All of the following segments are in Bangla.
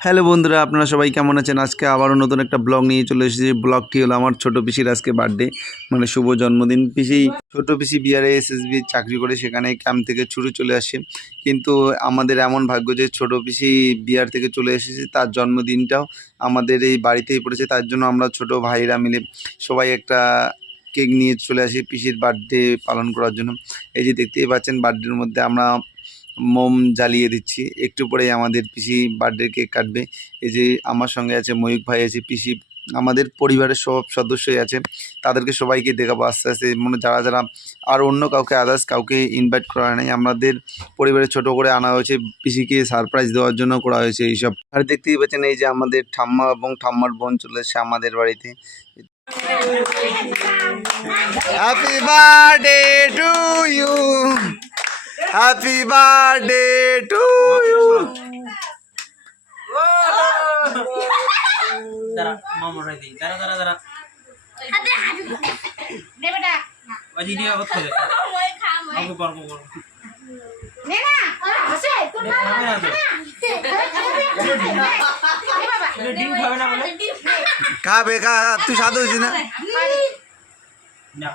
হ্যালো বন্ধুরা, আপনারা সবাই কেমন আছেন? আজকে আবারও নতুন একটা ব্লগ নিয়ে চলে এসেছি। ব্লগটি হলো আমার ছোট পিসির আজকে বার্থডে মানে শুভ জন্মদিন। পিসি, ছোট পিসি বিআরএ এসএসবি চাকরি করে সেখানে ক্যাম্প থেকে ছুটে চলে আসে। কিন্তু আমাদের এমন ভাগ্য যে ছোট পিসি বিহার থেকে চলে এসেছে, তার জন্মদিনটাও আমাদের এই বাড়িতেই পড়েছে। তার জন্য আমরা ছোট ভাইরা মিলে সবাই একটা কেক নিয়ে চলে আসি পিসির বার্থডে পালন করার জন্য। এই যে দেখতেই পাচ্ছেন বার্থডের মধ্যে আমরা মোম জ্বালিয়ে দিচ্ছি। একটু পরেই আমাদের পিসি বার্থডে কেক কাটবে। এই যে আমার সঙ্গে আছে ময়ূক ভাই আছে পিসি, আমাদের পরিবারের সব সদস্যই আছে। তাদেরকে সবাইকে দেখাবো আস্তে আস্তে। মানে যারা যারা আর অন্য কাউকে আদার্স কাউকে ইনভাইট করা হয় নাই আমাদের পরিবারে ছোট করে আনা হয়েছে। পিসিকে সারপ্রাইজ দেওয়ার জন্য করা হয়েছে এইসব। আর দেখতেই পাচ্ছেন এই যে আমাদের ঠাম্মা এবং ঠাম্মার বোন চলে এসেছে আমাদের বাড়িতে। Happy birthday to you happy birthday to you দাঁড়া মামা রাই দিই দাঁড়া দাঁড়া। দাঁড়া আজি দিয়ে আগত করে আগে পারব পারব খাবে না তো এটা ডিম খাবে না বলে খাবে খা তুই সাধু না না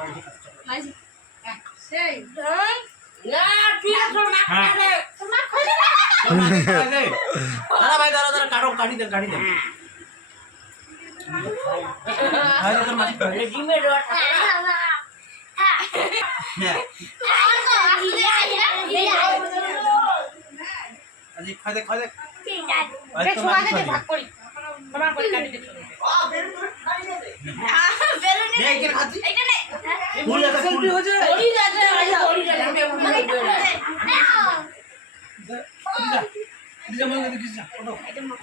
দাঁড়া ভাই দাঁড়া দাঁড়া কাটো কাটি দে কাটি দে। ভাই তোর মাছ হ্যাঁ আজি খাই দে খাই দে আজ তো মাছ খাই দে নে এখানে খাচ্ছি ভুল আছে সেলফি হচ্ছে দিদা মনে করে দিদা ফটো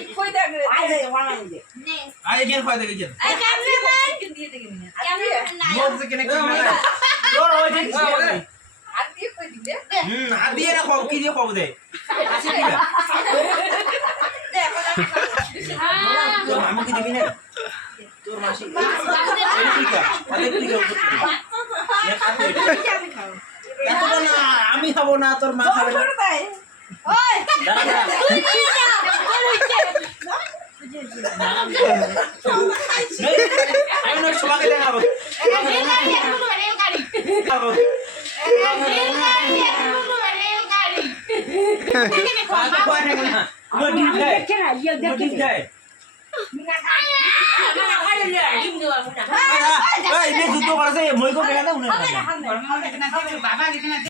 রে দে মোর যে কেনে তোর ওই যে হুম হাত দিয়ে না কি দিয়ে দে আসি দিবি না। তোর মাসি ঠিক আছে তাহলে আমি খাব না। তোর মা খাবে না আমি না সবাইকে দেখাবো দেখাবো আগে কয় না না ও ডিম খায় ও ডিম খায় এই নে জুতো করছে মই কো দেখা দাও না